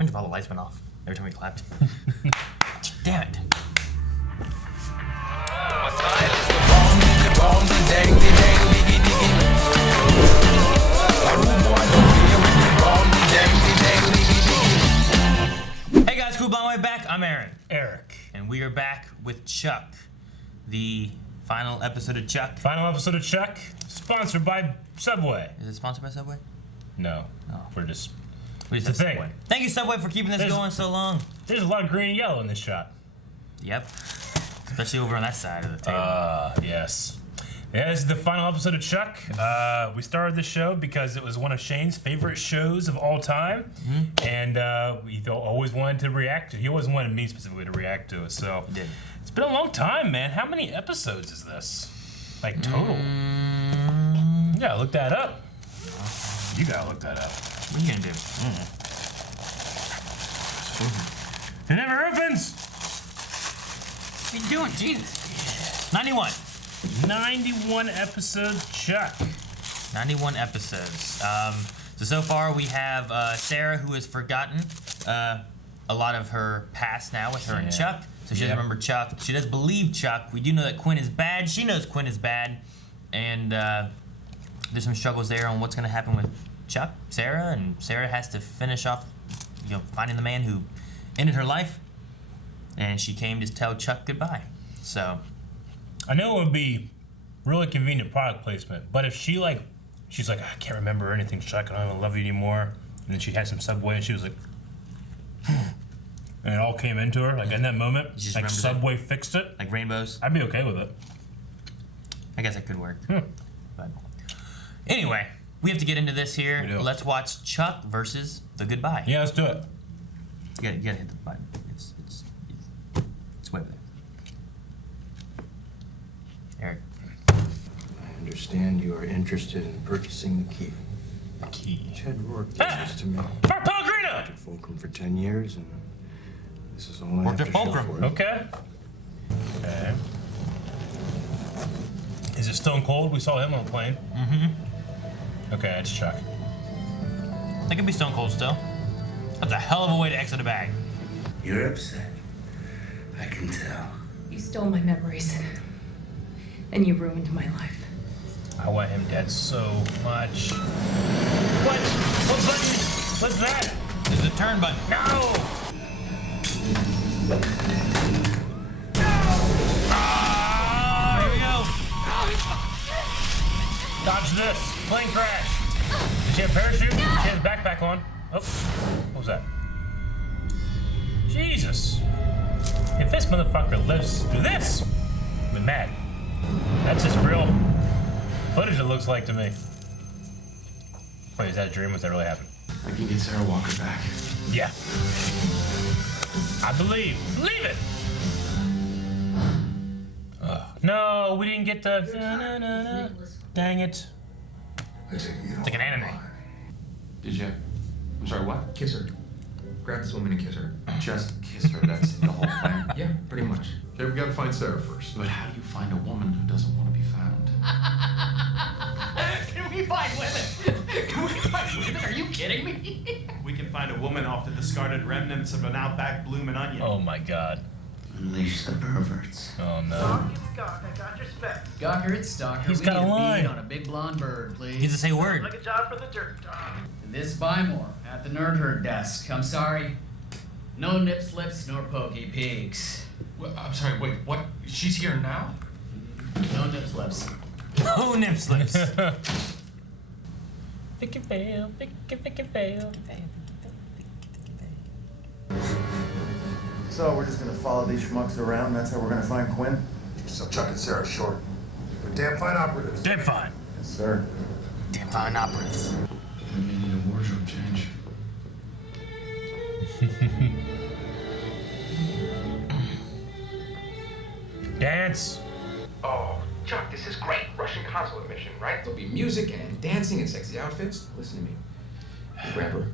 Wonder if all the lights went off every time we clapped. Damn it. Hey guys, cool blind way back. I'm Aaron. Eric. And we are back with Chuck. The final episode of Chuck. Final episode of Chuck, sponsored by Subway. Is it sponsored by Subway? No. Oh. We're just... It's the thing. Subway. Thank you, Subway, for keeping this going so long. There's a lot of green and yellow in this shot. Yep. Especially over on that side of the table. Yes. Yeah, this is the final episode of Chuck. We started the show because it was one of Shane's favorite shows of all time. Mm-hmm. And we always wanted to react to it. He always wanted me specifically to react to it. So He did. It's been a long time, man. How many episodes is this? Like, total? You gotta look that up. You gotta look that up. What are you gonna do? It never opens! What are you doing? Jesus. 91. 91 episodes, Chuck. 91 episodes. So far we have Sarah, who has forgotten a lot of her past now with her and Chuck. So she doesn't remember Chuck. She does believe Chuck. We do know that Quinn is bad. She knows Quinn is bad. And there's some struggles there on what's going to happen with Chuck, Sarah. And Sarah has to finish off, finding the man who ended her life. And she came to tell Chuck goodbye. So I know it would be really convenient product placement, but if she's like, I can't remember anything, Chuck, I don't love you anymore. And then she had some Subway and she was like, and it all came into her, like in that moment, like Subway fixed it. like rainbows. I'd be okay with it. I guess that could work. But anyway, we have to get into this here. Let's watch Chuck versus the Goodbye. Yeah, let's do it. You gotta hit the button. It's way over there. Eric. I understand you are interested in purchasing the key. The key. Ted Rourke gave this to me. Mark Pellegrino! Worked at Fulcrum for 10 years, and this is all I Worked have at to show Fulcrum. for it. Okay. Okay. Is it Stone Cold? We saw him on the plane. Mm-hmm. Okay, it's Chuck. That could be Stone Cold still. That's a hell of a way to exit a bag. You're upset. I can tell. You stole my memories. And you ruined my life. I want him dead so much. What? What button? What's that? There's a turn button. No! Here we go. Dodge this. Plane crash. Did she have a parachute? She has a backpack on. Oh, what was that? Jesus. If this motherfucker lives through this, I'll be mad. That's just real footage, it looks like to me. Wait, is that a dream? Was that really happening? I can get Sarah Walker back. Yeah. I believe. Believe it! No, we didn't get the... Na-na-na-na. Dang it. It's like an anime. Did you? I'm sorry, what? Kiss her. Grab this woman and kiss her. Just kiss her, that's the whole plan. Yeah, pretty much. Okay, we gotta find Sarah first. But how do you find a woman who doesn't want to be found? Can we find women? Can we find women? Are you kidding me? We can find a woman off the discarded remnants of an outback bloomin' onion. Oh my god. Unleash the perverts. Oh no. I got your specs. Got her, Stalker. He's We got need a line. bead on a big blonde bird, please. He doesn't say a word. Like a job for the dirt dog. This Bymore at the Nerd Herd desk. I'm sorry. No nip slips nor pokey peeks. Well, I'm sorry, wait, what? She's here now? No nip slips. Oh, nip slips. Think it fail, think it fail. So we're just gonna follow these schmucks around. That's how we're gonna find Quinn. So Chuck and Sarah short. We're damn fine operatives. Damn fine. Yes, sir. Damn fine operatives. We may need a wardrobe change. Dance. Oh, Chuck, this is great. Russian consulate mission, right? There'll be music and dancing and sexy outfits. Listen to me. You grab her,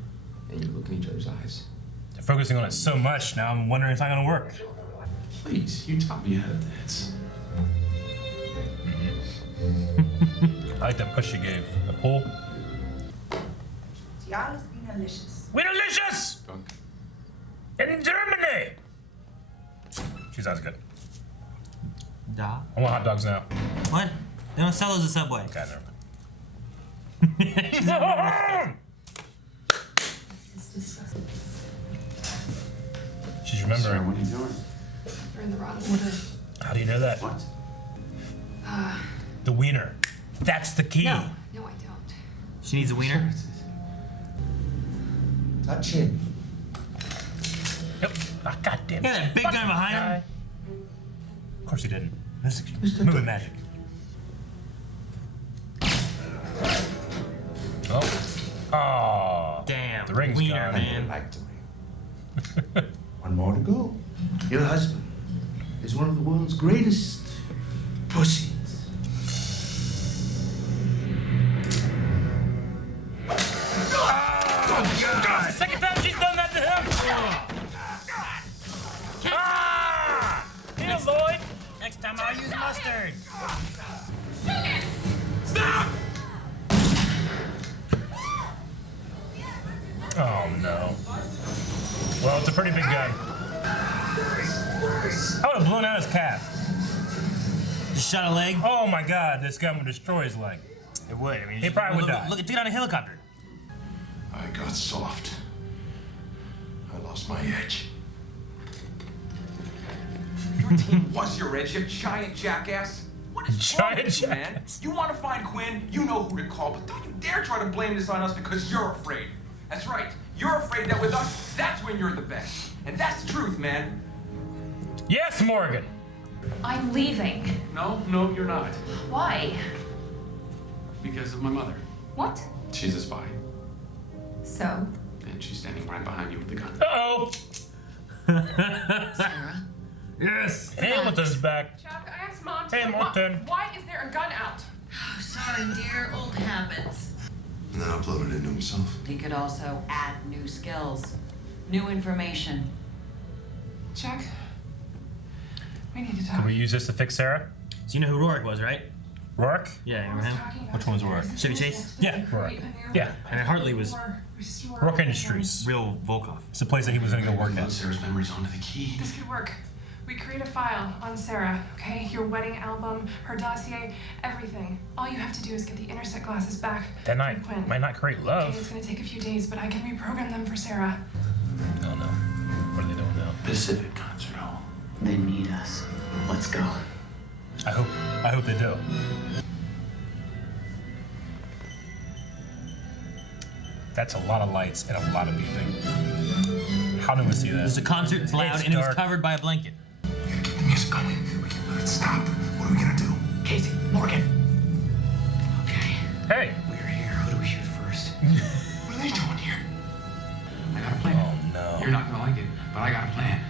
and you look in each other's eyes. They're focusing on it so much now, I'm wondering if it's not gonna work. Please, you taught me how to dance. I like that push you gave. The pull. Y'all is being delicious. We're delicious! In Germany! She sounds good. Da. I want hot dogs now. What? They don't sell those at Subway. Okay, never mind. She's remembering. Sarah, what are you doing? You're in the wrong order. How do you know that? What? The wiener. That's the key. No, I don't. She needs a wiener. Touch him. Yep. Ah, goddamn. Yeah, that big guy behind him. Of course he didn't. This is movie magic. Oh. Oh. Damn. The ring's wiener, gone. man. Back to me. One more to go. Your husband is one of the world's greatest pussies. Oh, God. Second time she's done that to him. Ah! Here, Lloyd. Next time I'll use mustard. Stop! Oh, no. Well, it's a pretty big gun. I would have blown out his calf. Just shot a leg. Oh, my God. This gun would destroy his leg. It would. I mean, He probably would die. Look, took it on a helicopter. I got soft. I lost my edge. Your team was your edge, you giant jackass. What is wrong Giant with you, man? jackass. You want to find Quinn, you know who to call, but don't you dare try to blame this on us because you're afraid. That's right. You're afraid that with us, that's when you're the best. And that's the truth, man. Yes, Morgan. I'm leaving. No, you're not. Why? Because of my mother. What? She's a spy. So? And she's standing right behind you with the gun. Uh-oh. Sarah? Yes. Hamilton's back. Chuck, I asked Mom Hey, Martin. why is there a gun out? Oh, sorry, dear. Old habits. And then uploaded it to himself. He could also add new skills, new information. Chuck, we need to talk. Can we use this to fix Sarah? So you know who Rourke was, right? Rourke? Yeah, remember him? Which one's Rourke? Chevy Chase? Yeah, Rourke. Yeah. And then Hartley was Rourke Industries. real Volkov. It's the place that he was going to go work Put at. Sarah's memories onto the key. This could work. We create a file on Sarah, okay? Your wedding album, her dossier, everything. All you have to do is get the Intersect glasses back That from Quinn. might not create Okay, love. it's gonna take a few days, but I can reprogram them for Sarah. Oh, no. What are they doing now? Pacific concert hall. They need us. Let's go. I hope they do. That's a lot of lights and a lot of beeping. How do we see that? There's a concert, it's loud, It's and it was dark. covered by a blanket. We gotta keep the music going. We can't let it stop. What are we gonna do? Casey, Morgan. Okay. Hey! We're here. Who do we shoot first? What are they doing here? I got a plan. Oh, no. You're not gonna like it, but I got a plan.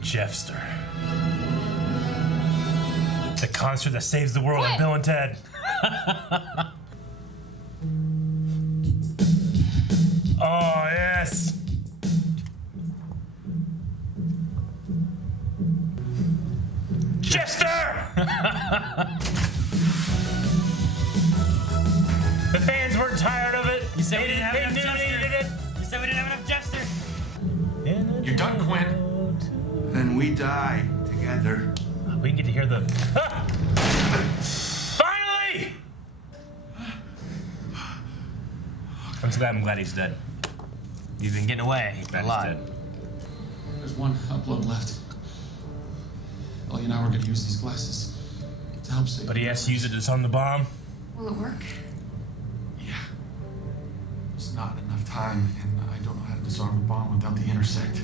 Jeffster. The concert that saves the world like Bill and Ted. Oh, yes. Jester! The fans weren't tired of it. You said we They didn't have they enough knew Jester. they needed it. You said we didn't have enough Jester. You done, Quinn? Then we die together. We can get to hear the. Ah! Finally! I'm glad he's dead. You've been getting away Glad a he's lot. dead. There's one upload left. Ellie and I were gonna use these glasses to help save. But he has to use it to disarm the bomb. Will it work? Yeah. There's not enough time, and I don't know how to disarm the bomb without the intersect.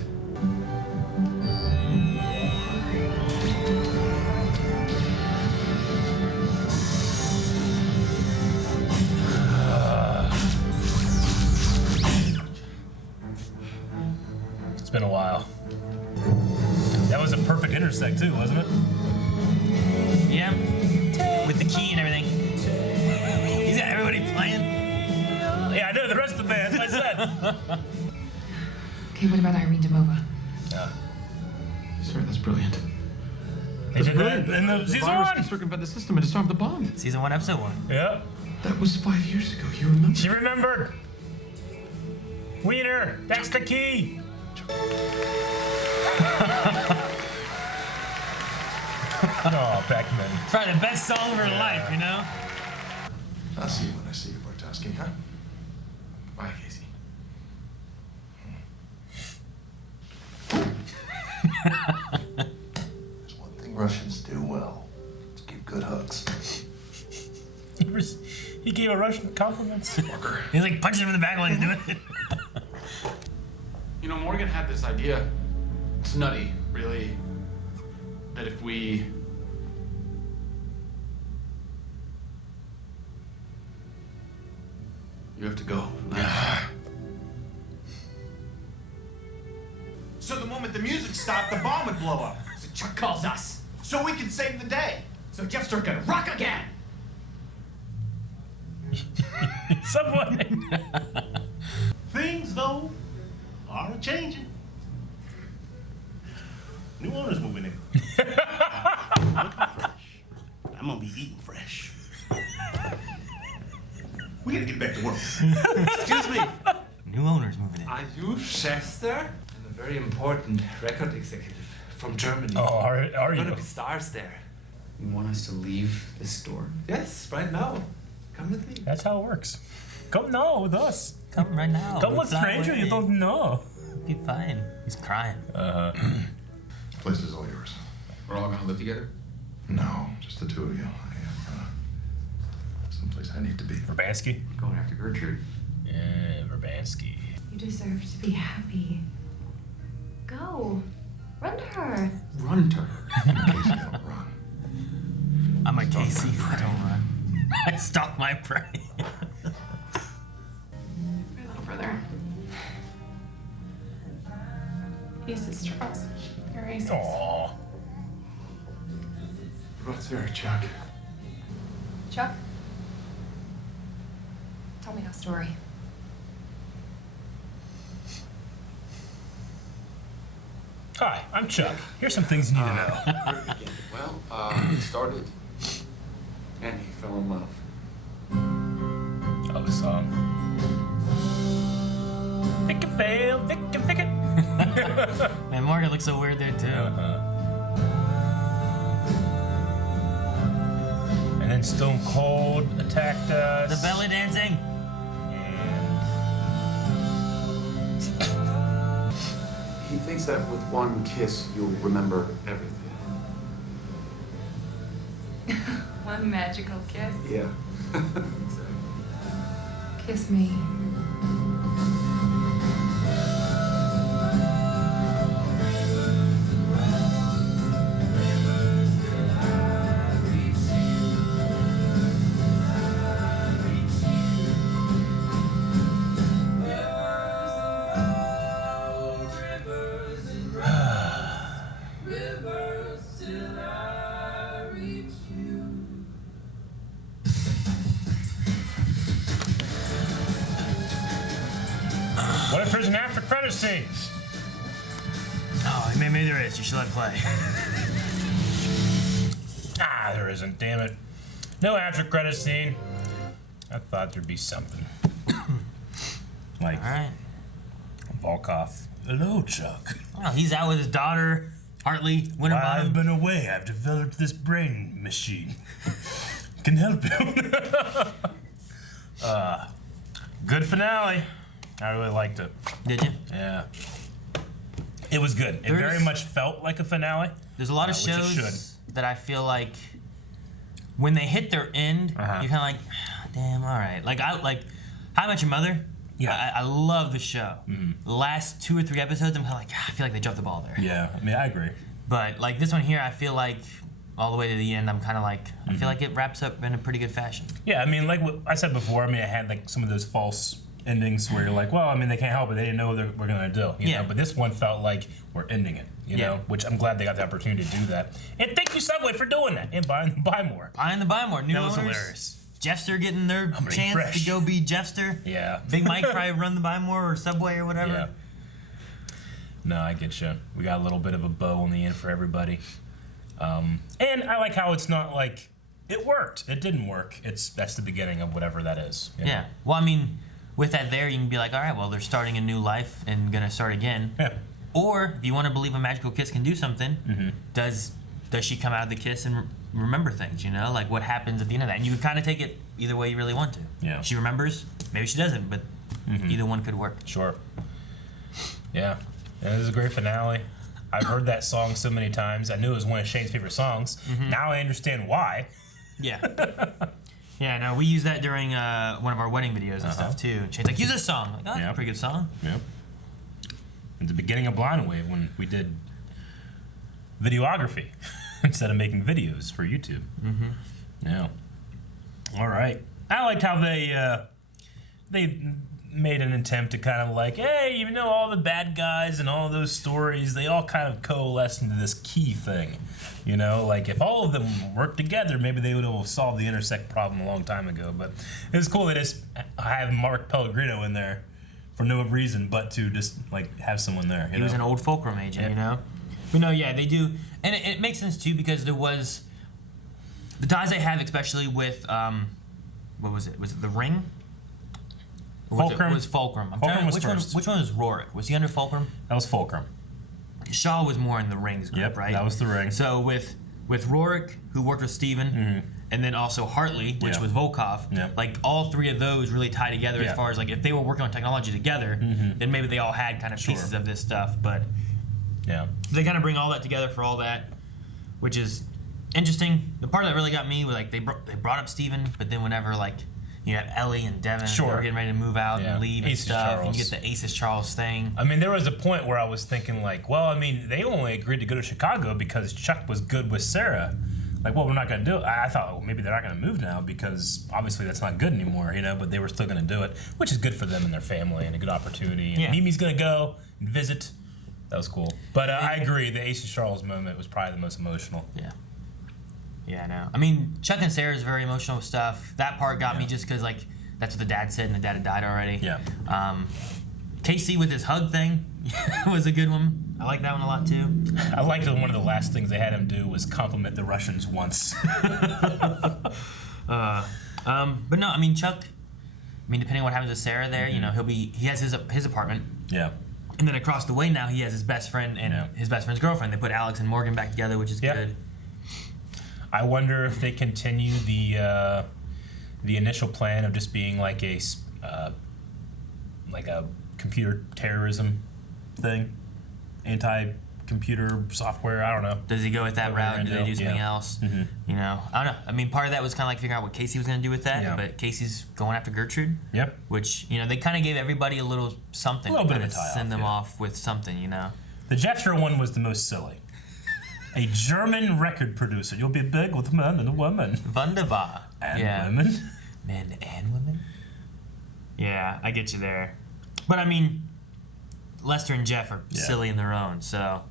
It's been a while. That was a perfect intersect too, wasn't it? Yeah. With the key and everything. He's got everybody playing. Yeah, I know the rest of the band. I said. Okay, what about Irene Demova? Sir, that's brilliant. They did that in the The season virus one. can circumvent the system and disarm the bomb. Season 1, episode 1. Yeah. That was 5 years ago. You remember? She remembered. Wiener, that's the key. Oh, Pac-Man. It's probably the best song of her life, you know? I'll see you when I see you, Bartowski, huh? Bye, Casey. There's one thing Russians do well. It's give good hugs. He gave a Russian compliments. He's like punching him in the back while he's doing it. You know, Morgan had this idea. It's nutty, really. That if we... You have to go. So the moment the music stopped, the bomb would blow up. So Chuck calls us. So we can save the day. So Jeff's gonna rock again. Someone. Things, though, are changing. New owners moving in. Looking fresh. I'm gonna be eating fresh. We gotta get back to work. Excuse me. New owners moving in. Are you Chester? I'm a very important record executive from Germany. Oh, are We're you? gonna be stars there. You want us to leave this store? Yes, right now. Come with me. That's how it works. Come now with us. Come right now. Come with Fly stranger away. you don't know. Be fine. He's crying. Place is all yours. We're all gonna live together? No, just the two of you. I have someplace I need to be. Verbansky? Going after Gertrude. Yeah, Verbansky. You deserve to be happy. Go. Run to her. Run to her. Casey, I don't run. I'm a Casey. I don't run. I stalk my prey. My little brother. He's his Charles. You're racist. Aww. What's there, Chuck? Chuck? Tell me our story. Hi, I'm Chuck. Here's some things you need to know. Where to begin? Well, it started, and he fell in love. Oh, the song. Thick and fail, thick and thick and. Man, Morgan looks so weird there too. And then Stone Cold attacked us. The belly dancing. He thinks that with one kiss, you'll remember everything. One magical kiss. Yeah. Kiss me. What if there's an after credit scene? Oh, maybe there is. You should let it play. Ah, there isn't, damn it. No after credit scene. I thought there'd be something. Like, All right. Volkov. Hello, Chuck. Oh, he's out with his daughter, Hartley While I've Winterbottom. been away, I've developed this brain machine. Can help you. Good finale. I really liked it. Did you? Yeah. It was good. It very much felt like a finale. There's a lot of which it shows that I feel like when they hit their end, you're kind of like, damn, all right. Like How I Met Your Mother. Yeah. I love the show. The last 2 or 3 episodes, I'm kind of like, I feel like they dropped the ball there. Yeah, I mean, I agree. But like this one here, I feel like all the way to the end, I'm kind of like, I feel like it wraps up in a pretty good fashion. Yeah, I mean, like what I said before, I mean, it had like some of those false endings where you're like, well, I mean, they can't help it. They didn't know what we're going to do. You know? But this one felt like we're ending it, you know, which I'm glad they got the opportunity to do that. And thank you, Subway, for doing that and buying the Buy More. Buying the Buy More. New That was owners. hilarious. Jester getting their chance fresh. to go be Jester. Yeah. Big Mike probably run the Buy More or Subway or whatever. Yeah. No, I get you. We got a little bit of a bow in the end for everybody. And I like how it's not like, it worked. It didn't work. That's the beginning of whatever that is. you know? Yeah. Well, I mean, with that there, you can be like, all right, well, they're starting a new life and gonna start again. Yeah. Or if you want to believe a magical kiss can do something, does she come out of the kiss and remember things? You know, like what happens at the end of that? And you can kind of take it either way you really want to. Yeah. She remembers, maybe she doesn't, but either one could work. Sure. Yeah. This is a great finale. I've heard that song so many times. I knew it was one of Shane's favorite songs. Now I understand why. Yeah. Yeah, no, we use that during one of our wedding videos and stuff too. Shane's like, use this song. I'm like, oh, that's a pretty good song. Yep. At the beginning of Blind Wave, when we did videography instead of making videos for YouTube. Yeah. All right. I liked how they made an attempt to kind of like, hey, you know, all the bad guys and all those stories, they all kind of coalesce into this key thing. You know, like if all of them worked together, maybe they would have solved the intersect problem a long time ago. But it was cool they just have Mark Pellegrino in there for no reason but to just like have someone there. He was an old Fulcrum agent, you know? But no, yeah, they do. And it makes sense too because there was the ties they have, especially with, what was it? Was it The Ring? Fulcrum. It was Fulcrum. Fulcrum was first. Which one was Rorik? Was he under Fulcrum? That was Fulcrum. Shaw was more in the Rings group, right? That was the Ring. So with Rorik, who worked with Steven, and then also Hartley, which was Volkov, like all three of those really tie together as far as like if they were working on technology together, then maybe they all had kind of pieces of this stuff. But they kind of bring all that together for all that, which is interesting. The part that really got me was like they brought up Steven, but then whenever like you have Ellie and Devin, they were getting ready to move out and leave and stuff, and you get the Aces Charles thing. I mean, there was a point where I was thinking like, well, I mean, they only agreed to go to Chicago because Chuck was good with Sarah. Like, well, we're not going to do it. I thought, well, maybe they're not going to move now because obviously that's not good anymore, you know, but they were still going to do it, which is good for them and their family and a good opportunity. And Mimi's going to go and visit. That was cool. But I agree, the Aces Charles moment was probably the most emotional. Yeah. Yeah, I know. I mean, Chuck and Sarah's very emotional stuff. That part got me just because, like, that's what the dad said, and the dad had died already. Yeah. Casey with his hug thing was a good one. I like that one a lot, too. I liked that one of the last things they had him do was compliment the Russians once. But no, I mean, Chuck, I mean, depending on what happens with Sarah there, you know, he has his apartment. Yeah. And then across the way now, he has his best friend and his best friend's girlfriend. They put Alex and Morgan back together, which is good. I wonder if they continue the initial plan of just being like a computer terrorism thing, anti-computer software. I don't know. Does he go with that route? Do they do something else? You know, I don't know. I mean, part of that was kind of like figuring out what Casey was going to do with that. But Casey's going after Gertrude. Yep. Which, you know, they kind of gave everybody a little something. A little bit of a to tie-off, send them off with something, you know. The Jeffster one was the most silly. A German record producer. You'll be big with men and a woman. Wunderbar. And women. Men and women? Yeah, I get you there. But I mean, Lester and Jeff are silly in their own, so.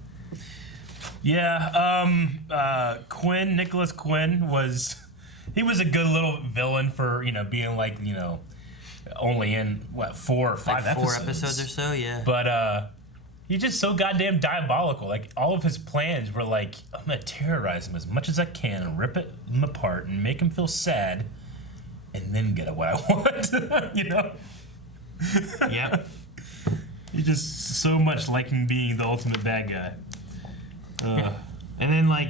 Yeah, Nicholas Quinn he was a good little villain for, you know, being like, you know, only in, 4 or 5 episodes. 4 episodes or so, yeah. But, he's just so goddamn diabolical. Like, all of his plans were like, I'm gonna terrorize him as much as I can and rip him apart and make him feel sad and then get what I want, you know? Yep. He's just so much like him being the ultimate bad guy. And then, like,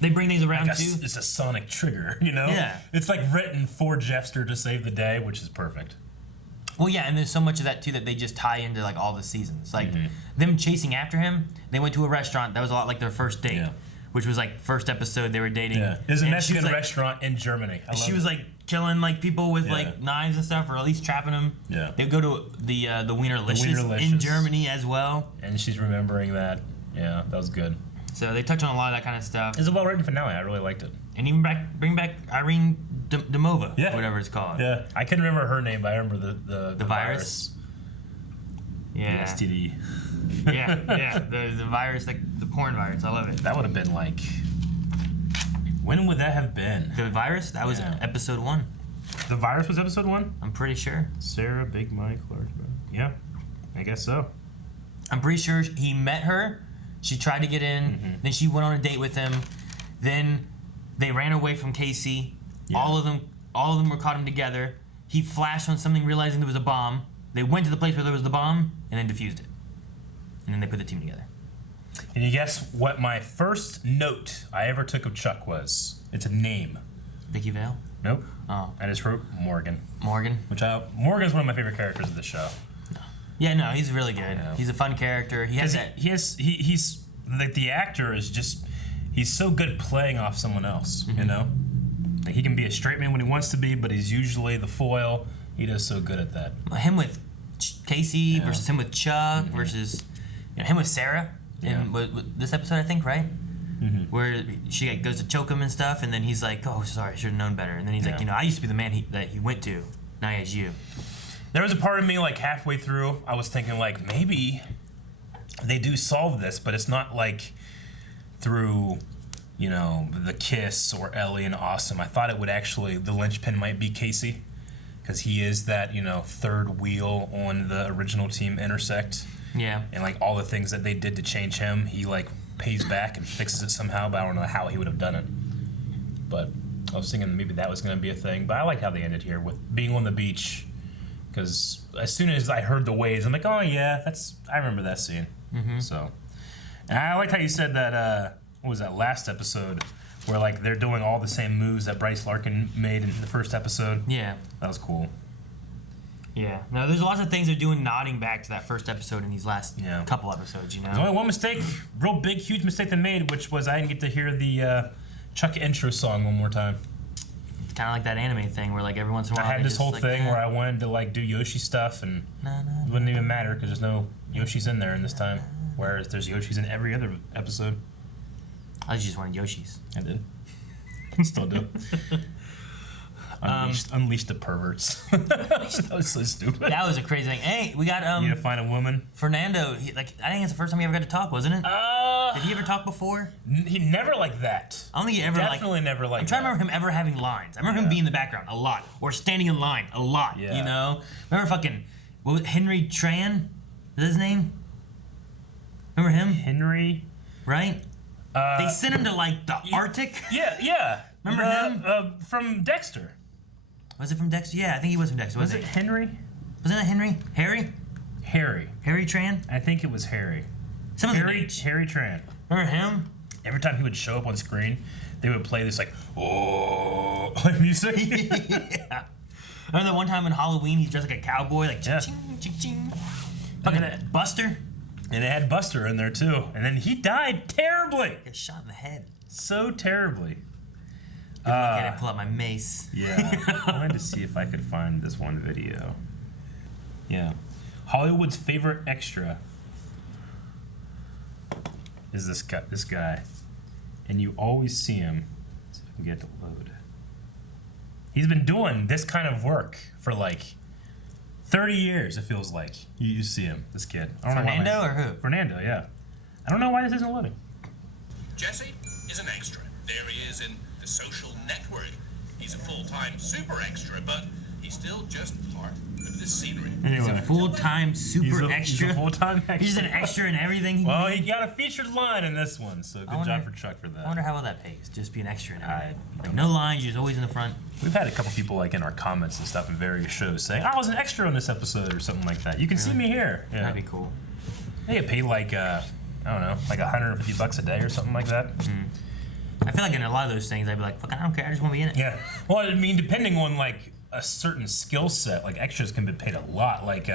they bring these around, like too. It's a sonic trigger, you know? Yeah. It's like written for Jeffster to save the day, which is perfect. Well, yeah, and there's so much of that, too, that they just tie into, like, all the seasons. Like, them chasing after him, they went to a restaurant. That was a lot like their first date, which was, like, first episode they were dating. Yeah. It was a Mexican restaurant in Germany. She was, like, killing, like, people with, like, knives and stuff, or at least trapping them. Yeah. They go to the Wienerlicious in Germany as well. And she's remembering that. Yeah, that was good. So they touch on a lot of that kind of stuff. It's a well-written finale. I really liked it. And even bring back Irene Demova, whatever it's called. Yeah, I couldn't remember her name, but I remember the virus. Yeah. The STD. yeah. The virus, like the porn virus. I love it. That would have been like. When would that have been? The virus? That was episode 1. The virus was episode 1? I'm pretty sure. Sarah, Big Mike, Large. Yeah, I guess so. I'm pretty sure he met her. She tried to get in. Then she went on a date with him. Then they ran away from Casey. Yeah. All of them were caught him together. he flashed on something, realizing there was a bomb. They went to the place where there was the bomb and then defused it. And then they put the team together. And you guess what my first note I ever took of Chuck was? It's a name. Vicky Vale? Nope. Oh. I just wrote Morgan. Morgan? Morgan's one of my favorite characters of the show. Yeah, no, he's really good. He's a fun character. He's like the actor is just, he's so good playing off someone else, you know? Like he can be a straight man when he wants to be, but he's usually the foil. He does so good at that. Him with Casey versus him with Chuck versus him with Sarah in this episode, I think, right? Where she goes to choke him and stuff, and then he's like, "Oh, sorry, I should have known better." And then he's like, "I used to be the man that he went to. Now he has you." There was a part of me, like halfway through, I was thinking, like maybe they do solve this, but it's not like through, the kiss or Ellie and Awesome. I thought it would actually, the linchpin might be Casey, because he is that third wheel on the original team Intersect. Yeah. And like all the things that they did to change him, he like pays back and fixes it somehow, but I don't know how he would have done it. But I was thinking maybe that was going to be a thing, but I like how they ended here with being on the beach, because as soon as I heard the waves, I'm like, oh yeah, I remember that scene. So, and I liked how you said that, what was that last episode, where like they're doing all the same moves that Bryce Larkin made in the first episode. Yeah. That was cool. Yeah. No, there's lots of things they're doing nodding back to that first episode in these last couple episodes, There's only one mistake, real big, huge mistake they made, which was I didn't get to hear the Chuck intro song one more time. It's kind of like that anime thing where like every once in a while I had this whole like, thing where I wanted to like do Yoshi stuff and it wouldn't even matter because there's no Yoshis in there in this time, whereas there's Yoshis in every other episode. I just wanted Yoshis. I did. Still do. Unleash the perverts. That was so stupid. That was a crazy thing. Hey, we got You need to find a woman. Fernando. I think it's the first time he ever got to talk, wasn't it? Did he ever talk before? He never like that. I don't think he ever Definitely never like. I'm trying to remember him ever having lines. I remember him being in the background a lot, or standing in line a lot. Yeah. Remember fucking Henry Tran? Is that his name? Remember him? Henry. Right. They sent him to like the Arctic. Yeah. Remember him? From Dexter. Was it from Dexter? Yeah, I think he was from Dexter. Was it Henry? Wasn't it Henry? Harry? Harry Tran? I think it was Harry. Harry Tran. Remember him? Every time he would show up on screen, they would play this like like music. Yeah. Remember that one time in Halloween he's dressed like a cowboy, like ching ching ching. Fucking Buster. And it had Buster in there too. And then he died terribly. Got shot in the head. So terribly. I pull out my mace. Yeah. I wanted to see if I could find this one video. Yeah. Hollywood's favorite extra is this guy. And you always see him. Let's see if I can get it to load. He's been doing this kind of work for like 30 years, it feels like. You see him, this kid. I don't Fernando know or who? Fernando, yeah. I don't know why this isn't loading. Jesse is an extra. There he is in The Social Network. He's a full-time super extra, but he's still just part of the scenery. Anyway. He's a full-time super extra. He's a full-time extra. He's an extra in everything. Well, he got a featured line in this one, so good job for Chuck for that. I wonder how well that pays. Just be an extra in everything. Like, no lines, you're just always in the front. We've had a couple people like in our comments and stuff in various shows saying, I was an extra on this episode or something like that. You can see me here. Yeah. That'd be cool. They get paid like, I don't know, like $150 a day or something like that. I feel like in a lot of those things, I'd be like, fuck, I don't care, I just want to be in it. Yeah. Well, I mean, depending on like a certain skill set, like extras can be paid a lot. Like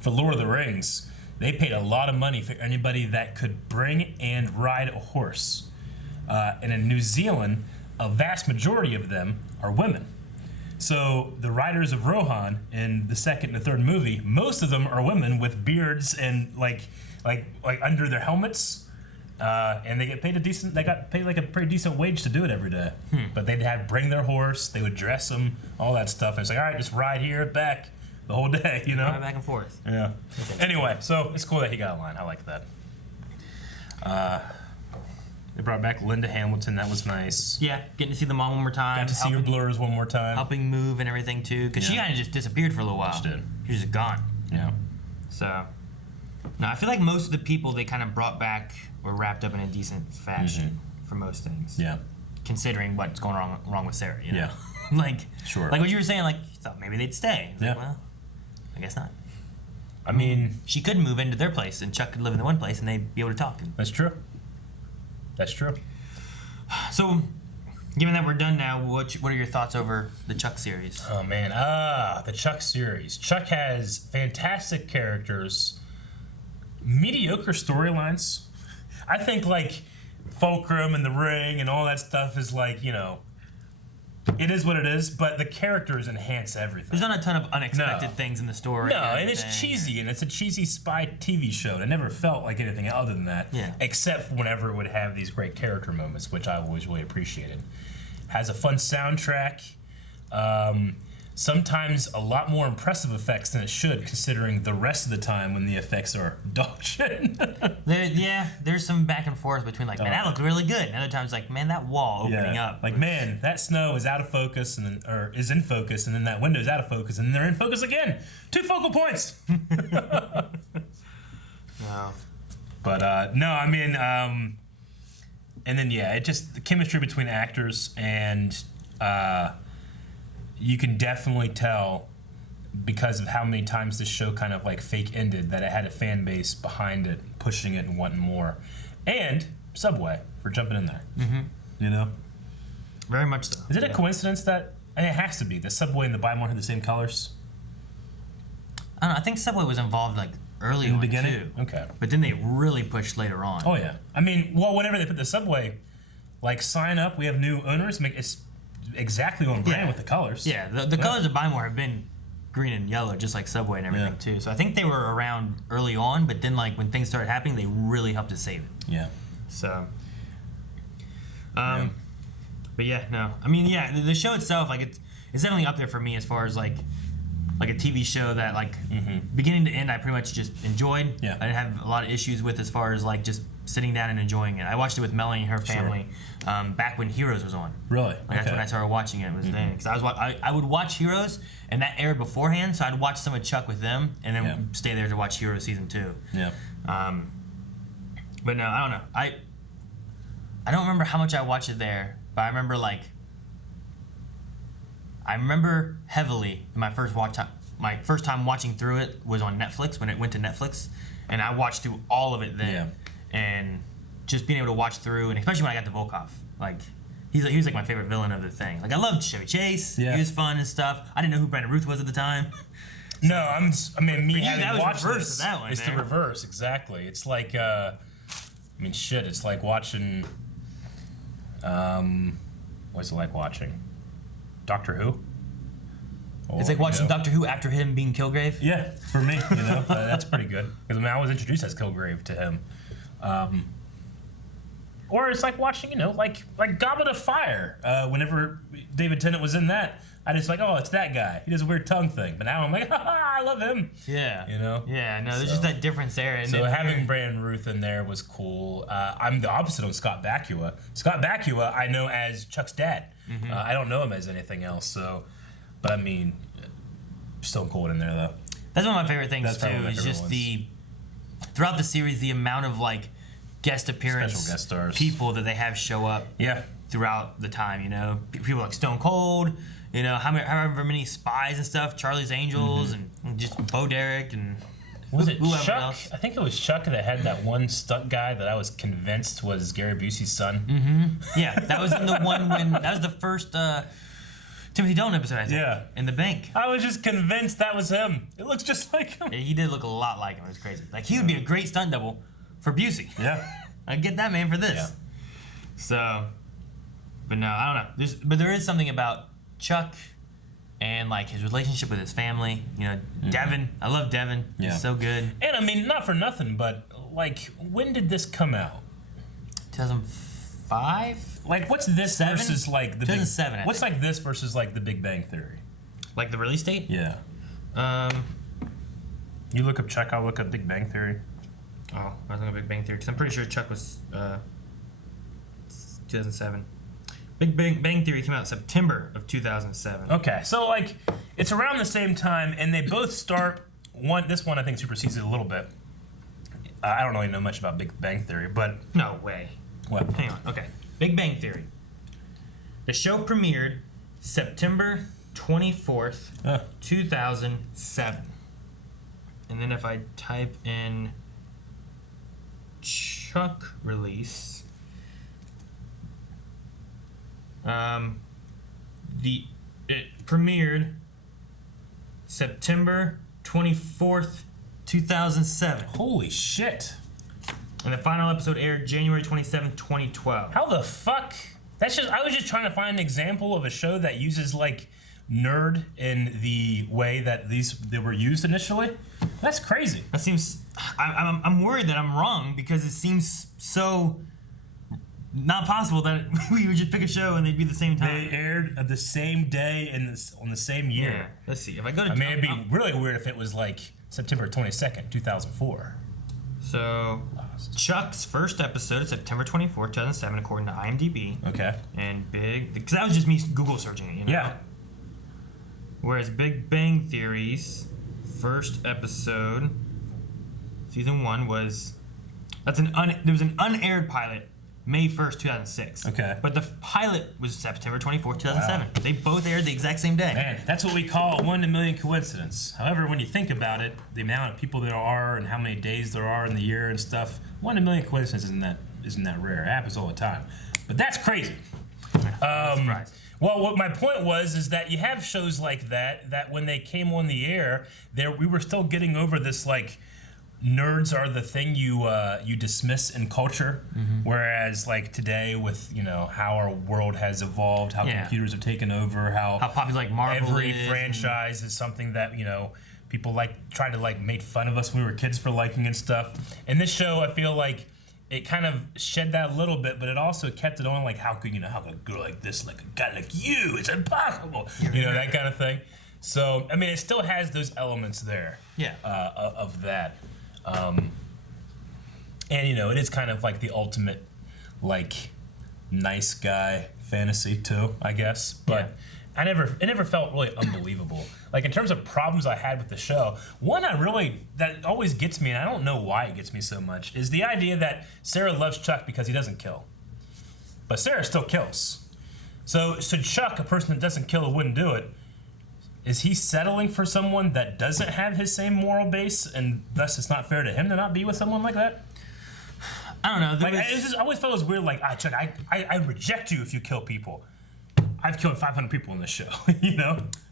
for Lord of the Rings, they paid a lot of money for anybody that could bring and ride a horse. And in New Zealand, a vast majority of them are women. So the riders of Rohan in the second and the third movie, most of them are women with beards and like under their helmets. And they get paid they got paid like a pretty decent wage to do it every day. But they'd bring their horse, they would dress them, all that stuff. And it's like, all right, just ride here, back the whole day, you know? Ride back and forth. Yeah. Anyway, so it's cool that he got a line. I like that. They brought back Linda Hamilton. That was nice. Yeah, getting to see the mom one more time. Got to see her blurs one more time. Helping move and everything too, because she kind of just disappeared for a little while. She did. She was just gone. Yeah. So, no, I feel like most of the people they kind of brought back were wrapped up in a decent fashion for most things. Yeah. Considering what's going wrong with Sarah, you know? Yeah. Like, sure. Like what you were saying, like thought maybe they'd stay. Yeah. Like, well, I guess not. I mean, she could move into their place, and Chuck could live in the one place, and they'd be able to talk. That's true. That's true. So, given that we're done now, what are your thoughts over the Chuck series? Oh man, the Chuck series. Chuck has fantastic characters, mediocre storylines. I think like Fulcrum and the Ring and all that stuff is like, you know, it is what it is, but the characters enhance everything. There's not a ton of unexpected things in the story. No, and it's cheesy, and it's a cheesy spy TV show. It never felt like anything other than that, except whenever it would have these great character moments, which I always really appreciated. Has a fun soundtrack. Sometimes a lot more impressive effects than it should, considering the rest of the time when the effects are dog shit. There's some back and forth between like, man, that looked really good, and other times like, man, that wall opening up. Like, man, that snow is out of focus, and then or is in focus, and then that window is out of focus, and then they're in focus again. 2 focal points. Wow. But no, I mean, and then it just the chemistry between actors and. You can definitely tell because of how many times this show kind of like fake ended that it had a fan base behind it, pushing it and wanting more. And Subway for jumping in there. Mm-hmm. You know? Very much so. Is it a coincidence that, and it has to be, the Subway and the Buy More have the same colors? I don't know, I think Subway was involved like early in the on beginning? too. Okay. But then they really pushed later on. Oh yeah. I mean, well, whenever they put the Subway, like sign up, we have new owners, it's exactly on brand with the colors. Yeah, the colors of Buy More have been green and yellow, just like Subway and everything too. So I think they were around early on, but then like when things started happening, they really helped to save it. Yeah. So, but yeah, no, I mean, the show itself, like it's definitely up there for me as far as like a TV show that like beginning to end, I pretty much just enjoyed. Yeah. I didn't have a lot of issues with as far as like just sitting down and enjoying it. I watched it with Melanie and her family back when Heroes was on. Really? Like, that's when I started watching it. Was then because I would watch Heroes and that aired beforehand, so I'd watch some of Chuck with them and then stay there to watch Heroes season 2. Yeah. But no, I don't know. I don't remember how much I watched it there, but I remember heavily my first time watching through it was on Netflix when it went to Netflix, and I watched through all of it then. Yeah. And just being able to watch through, and especially when I got to Volkov, like he was like my favorite villain of the thing. Like I loved Chevy Chase. Yeah. He was fun and stuff. I didn't know who Brandon Ruth was at the time. No, I mean, me having that was watched reverse this, of that one, it's man. the reverse, exactly. It's like, I mean, shit, it's like watching, what's it like watching? Doctor Who? It's like watching Doctor Who after him being Kilgrave. Yeah, for me, you know, that's pretty good. Because I mean, I was introduced as Kilgrave to him. Or it's like watching, you know, like Goblet of Fire. Whenever David Tennant was in that, I just like, oh, it's that guy. He does a weird tongue thing. But now I'm like, I love him. Yeah. You know? Yeah, no, there's just that difference there. And so having Brandon Ruth in there was cool. I'm the opposite of Scott Bakula. Scott Bakula I know as Chuck's dad. I don't know him as anything else. So, but I mean, Stone Cold in there though. That's one of my favorite things That's probably too. my Is favorite just ones. throughout the series the amount of like guest appearance, Special guest stars. people that they have show up. Yeah. Throughout the time, you know, people like Stone Cold. You know, however many spies and stuff, Charlie's Angels, and just Bo Derek and was it whoever Chuck? else. I think it was Chuck that had that one stunt guy that I was convinced was Gary Busey's son. Yeah, that was in the one when that was the first Timothy Dalton episode, I think. Yeah. In the bank. I was just convinced that was him. It looks just like him. Yeah, he did look a lot like him. It was crazy. Like he would be a great stunt double for Busey. Yeah. I'd get that man for this. Yeah. So, but no, I don't know. But there is something about Chuck and like his relationship with his family. You know, Devin. I love Devin. Yeah. He's so good. And I mean, not for nothing, but like, when did this come out? 2005. Like, what's this versus like the 2007? Big, what's like this versus like the Big Bang Theory? Like the release date? Yeah. You look up Chuck. I'll look up Big Bang Theory. Oh, I was looking at Big Bang Theory because I'm pretty sure Chuck was 2007. Big Bang Theory came out in September of 2007. Okay, so like it's around the same time, and they both start. This one I think supersedes it a little bit. I don't really know much about Big Bang Theory, but No way. what? Hang on. Okay. Big Bang Theory. The show premiered September 24th, 2007. And then if I type in Chuck release, it premiered September 24th, 2007. Holy shit. And the final episode aired January 27th, 2012. How the fuck? I was just trying to find an example of a show that uses like nerd in the way that they were used initially. That's crazy. That seems. I'm worried that I'm wrong because it seems so not possible that we would just pick a show and they'd be the same time. They aired the same day on the same year. Yeah. Let's see. If I go to. I mean, it'd be really weird if it was like September 22nd, 2004. So, Chuck's first episode is September 24th, 2007, according to IMDb. Okay. And because that was just me Google searching it, you know? Yeah. Whereas Big Bang Theory's first episode, season 1, was there was an unaired pilot, May 1st, 2006. Okay. But the pilot was September 24th, 2007. Wow. They both aired the exact same day. Man, that's what we call a 1 in a million coincidence. However, when you think about it, the amount of people there are and how many days there are in the year and stuff, 1 in a million coincidence isn't that rare. It happens all the time. But that's crazy. I'm surprised. Well, what my point was is that you have shows like that when they came on the air, we were still getting over this like nerds are the thing you dismiss in culture, whereas like today with how our world has evolved, how computers have taken over, how popular like Marvel every franchise is something that people try to make fun of us when we were kids for liking and stuff. And this show, I feel like it kind of shed that a little bit, but it also kept it on how could a girl like this like a guy like you? It's impossible, that kind of thing. So I mean, it still has those elements there, of that. And it is kind of like the ultimate nice guy fantasy too, I guess. But it never felt really unbelievable. Like in terms of problems I had with the show, one that always gets me, and I don't know why it gets me so much, is the idea that Sarah loves Chuck because he doesn't kill. But Sarah still kills. So Chuck, a person that doesn't kill or wouldn't do it, is he settling for someone that doesn't have his same moral base, and thus it's not fair to him to not be with someone like that? I don't know. I always felt it was weird. Chuck, I reject you if you kill people. I've killed 500 people in this show.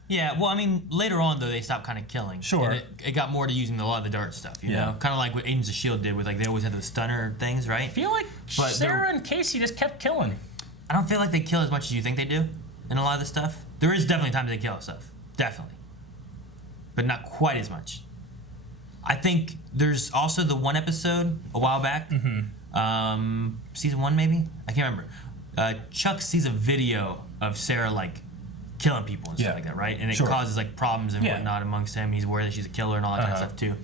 Yeah. Well, I mean, later on though, they stopped kind of killing. Sure. And it got more to using a lot of the dark stuff. You know, kind of like what Agents of S.H.I.E.L.D. did with they always had the stunner things, right? I feel like Sarah and Casey just kept killing. I don't feel like they kill as much as you think they do in a lot of the stuff. There is definitely times they kill stuff. Definitely. But not quite as much. I think there's also the one episode a while back, season 1 maybe? I can't remember. Chuck sees a video of Sarah killing people and stuff like that, right? And it causes problems and whatnot amongst him. He's worried that she's a killer and all that kind of stuff too.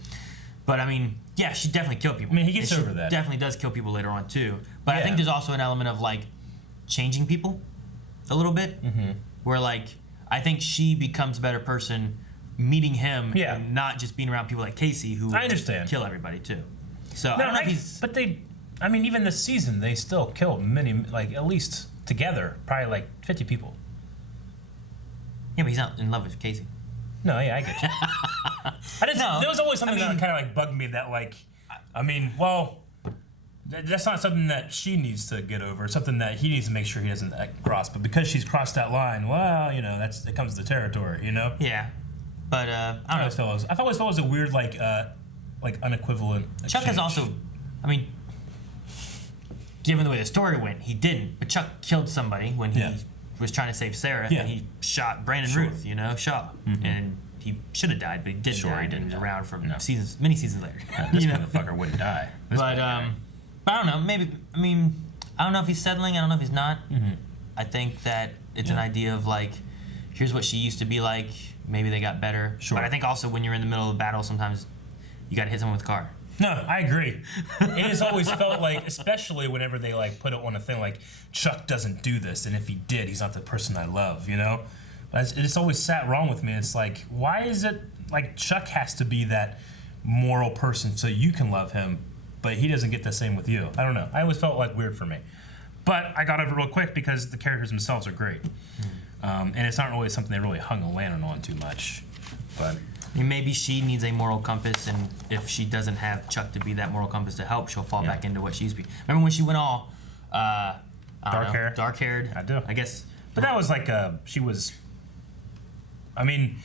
But I mean, yeah, she definitely killed people. I mean, he gets over that. Definitely does kill people later on too. But I think there's also an element of changing people a little bit, where I think she becomes a better person meeting him and not just being around people like Casey who kill everybody too. So I don't know if he's... But even this season, they still killed many, at least together, probably 50 people. Yeah, but he's not in love with Casey. No, yeah, I get you. There was always something that kind of bugged me that that's not something that she needs to get over. It's something that he needs to make sure he doesn't cross. But because she's crossed that line, well, it comes to the territory, Yeah, but I don't know. I've always thought it was a weird, unequivalent exchange. Chuck is also, I mean, given the way the story went, he didn't. But Chuck killed somebody when he was trying to save Sarah, and he shot Brandon Ruth, Shaw, and he should have died, but he didn't die. He didn't around for many seasons later. This motherfucker wouldn't die. But I don't know. Maybe I don't know if he's settling. I don't know if he's not. I think that it's an idea of here's what she used to be like. Maybe they got better. But I think also when you're in the middle of a battle, sometimes you got to hit someone with a car. No, I agree. It has always felt especially whenever they put it on a thing Chuck doesn't do this, and if he did, he's not the person I love. It's always sat wrong with me. It's why is it Chuck has to be that moral person so you can love him, but he doesn't get the same with you? I don't know. I always felt weird for me. But I got over it real quick because the characters themselves are great. And it's not really something they really hung a lantern on too much. But I mean, maybe she needs a moral compass, and if she doesn't have Chuck to be that moral compass to help, she'll fall back into what she's be. Remember when she went all dark-haired? I do. I guess. But that was like she was. I mean,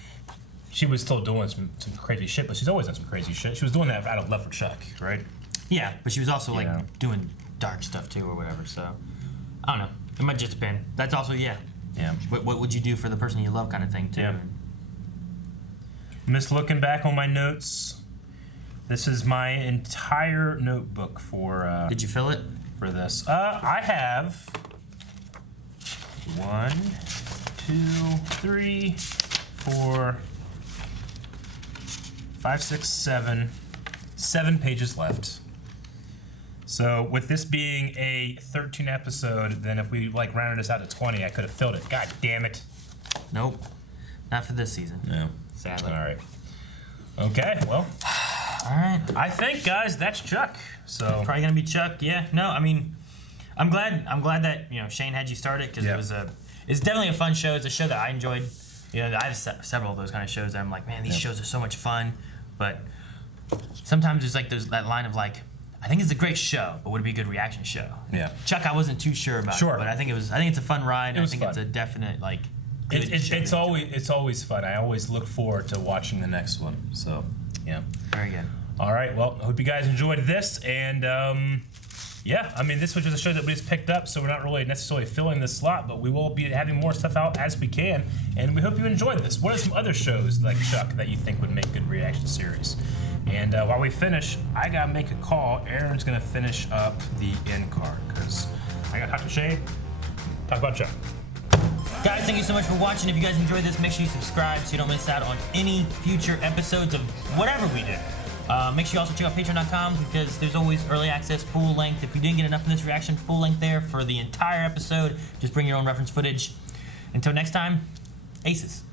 she was still doing some crazy shit, but she's always done some crazy shit. She was doing that out of love for Chuck, right? Yeah, but she was also like doing dark stuff too, or whatever. So I don't know. It might just depend. That's also Yeah. What would you do for the person you love, kind of thing too. Yeah. I'm just looking back on my notes. This is my entire notebook for. Did you fill it? For this, I have 1, 2, 3, 4, 5, 6, 7 pages left. So with this being a 13 episode, then if we like rounded this out to 20, I could have filled it. God damn it. Nope. Not for this season. No. Sadly. All right. Okay. Well. All right. I think, guys, that's Chuck. So probably gonna be Chuck. Yeah. No. I mean, I'm glad that Shane had you start it because it's definitely a fun show. It's a show that I enjoyed. I have several of those kind of shows that I'm like, man, these shows are so much fun. But sometimes there's like that line of like, I think it's a great show, but would it be a good reaction show? Yeah. Chuck, I wasn't too sure about. But I think it's a fun ride. I think it's a definite like. It's always fun. I always look forward to watching the next one. So yeah. Very good. All right. Well, I hope you guys enjoyed this, and yeah, I mean, this was just a show that we just picked up, so we're not really necessarily filling this slot, but we will be having more stuff out as we can, and we hope you enjoyed this. What are some other shows like Chuck that you think would make good reaction series? And while we finish, I gotta make a call. Aaron's gonna finish up the end card because I gotta talk to Shane, talk about Chuck. Guys, thank you so much for watching. If you guys enjoyed this, make sure you subscribe so you don't miss out on any future episodes of whatever we do. Make sure you also check out patreon.com because there's always early access, full length. If you didn't get enough of this reaction, full length there for the entire episode. Just bring your own reference footage. Until next time, aces.